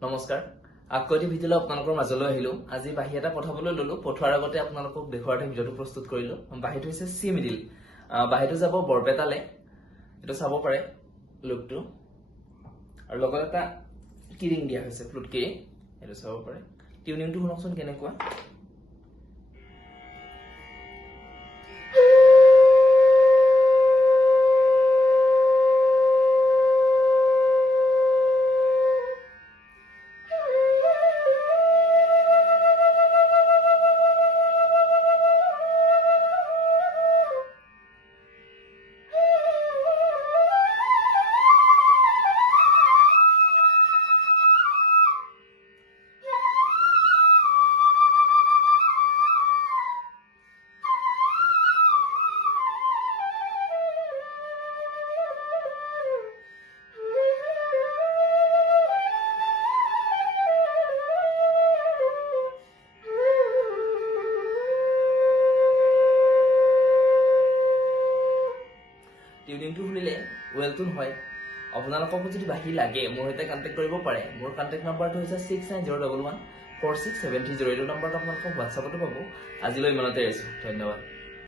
নমস্কাৰ আকৌ এটি ভিডিঅ'লৈ আপোনালোকৰ মাজলৈ আহিলো আজি বাহি এটা পঠাবলৈ ললো পঠোৱাৰ আগতে আপোনালোকক দেখুৱাতে ভিডিঅ'টো প্ৰস্তুত কৰিলো বাহিটো হৈছে সি মিডিল বাহিটো যাব বৰপেটালে এটো চাব পাৰে লুকটো আৰু লগত এটা কিৰিং দিয়া হৈছে ফ্লুটকে এটো চাব পাৰে টিউনিংটো শুনকচোন কেনেকুৱা টিউনিংটো শুনিলে ওয়েল টুন হয় আপোনালোকক যদি বাহি লাগে মোৰ সৈতে কন্টাক্ট কৰিব পাৰে মোৰ কন্টাক্ট নাম্বাৰটো হৈছে 6901146730 এই নম্বৰত আপোনালোকক WhatsAppতো পাব আজিলৈ ইমানতে আছো ধন্যবাদ